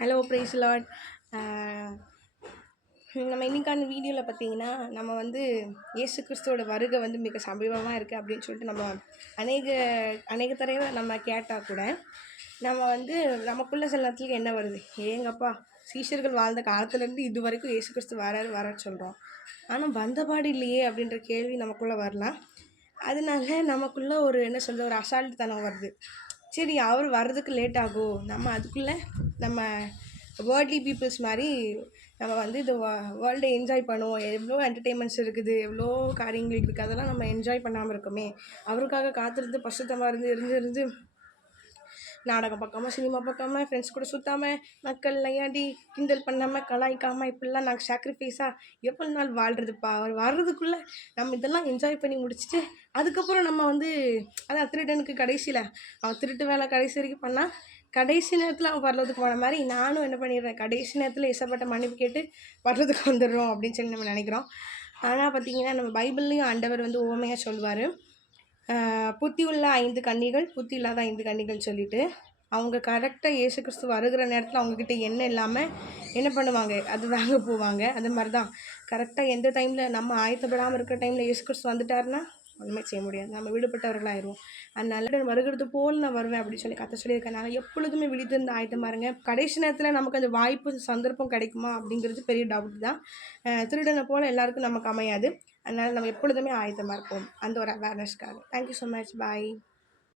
Hello price Lord. நம்ம இன்னைக்கான வீடியோவில் பார்த்தீங்கன்னா நம்ம வந்து இயேசு கிறிஸ்துவோட வருகை வந்து மிக சமீபமாக இருக்குது அப்படின்னு சொல்லிட்டு நம்ம அநேக அநேக தடவை நம்ம கேட்டால் கூட நம்ம வந்து நமக்குள்ள சில நேரத்துக்கு என்ன வருது, ஏங்கப்பா சீஷர்கள் வாழ்ந்த காலத்துலேருந்து இது வரைக்கும் இயேசு கிறிஸ்து வரான்னு சொல்கிறோம், ஆனால் வந்தபாடு இல்லையே அப்படின்ற கேள்வி நமக்குள்ளே வரலாம். அதனால நமக்குள்ளே ஒரு என்ன சொல்கிறது, ஒரு அசால்ட்டுத்தனம் வருது. சரி, அவர் வர்றதுக்கு லேட் ஆகும், நம்ம அதுக்குள்ளே நம்ம வேர்ல்ட்லி பீப்புள்ஸ் மாதிரி நம்ம வந்து இது வேர்ல்டை என்ஜாய் பண்ணுவோம். எவ்வளோ என்டர்டெயின்மெண்ட்ஸ் இருக்குது, எவ்வளோ காரியங்கள் இருக்குது, அதெல்லாம் நம்ம என்ஜாய் பண்ணாமல் இருக்கோமே. அவருக்காக காத்திருந்து பசுத்தமாக இருந்து நாடகம் பார்க்காம, சினிமா பார்க்காம, ஃப்ரெண்ட்ஸ் கூட சுற்றாமல், மக்கள் விளையாடி கிண்டல் பண்ணாமல், கலாய்க்காமல், இப்படிலாம் நாங்கள் சாக்ரிஃபைஸாக எவ்வளோ நாள் வாழ்கிறதுப்பா. அவர் வர்றதுக்குள்ளே நம்ம இதெல்லாம் என்ஜாய் பண்ணி முடிச்சுட்டு அதுக்கப்புறம் நம்ம வந்து அதான் திருடனுக்கு கடைசியில் அவன் திருட்டு வேலை கடைசி வரைக்கும் பண்ணால் கடைசி நேரத்தில் அவன் வர்றதுக்கு போன மாதிரி நானும் என்ன பண்ணிடுறேன், கடைசி நேரத்தில் இசப்பட்ட மன்னிப்பு கேட்டு வர்றதுக்கு வந்துடுறோம் அப்படின்னு சொல்லி நம்ம நினைக்கிறோம். ஆனால் பார்த்திங்கன்னா நம்ம பைபிள்லேயும் ஆண்டவர் வந்து உவமையாக சொல்வார். புத்தி உள்ள 5 கன்னிகள், புத்தி இல்லாத 5 கன்னிகள் சொல்லிட்டு அவங்க கரெக்டாக இயேசு கிறிஸ்து வருகிற நேரத்தில் அவங்கக்கிட்ட எண்ணெய் இல்லாமல் என்ன பண்ணுவாங்க, அது வாங்க போவாங்க. அது மாதிரி தான் கரெக்டாக எந்த டைமில் நம்ம ஆயத்தப்படாமல் இருக்கிற டைமில் இயேசு கிறிஸ்து வந்துட்டாருன்னா ஒன்றுமே செய்ய முடியாது, நம்ம விடுபட்டவர்களாகிடுவோம். அதனால வருகிறது போல் நான் வருவேன் அப்படின்னு சொல்லி கற்று சொல்லியிருக்கேன். எப்பொழுதுமே விழித்திருந்து ஆயத்தமாக இருங்க. கடைசி நேரத்தில் நமக்கு அந்த வாய்ப்பு சந்தர்ப்பம் கிடைக்குமா அப்படிங்கிறது பெரிய டவுட் தான். திருடனை போல் எல்லாருக்கும் நமக்கு அமையாது. அதனால் நம்ம எப்பொழுதுமே ஆயத்தமாக இருப்போம், அந்த ஒரு அவேர்னஸ்க்காக. Thank you so much. பாய்.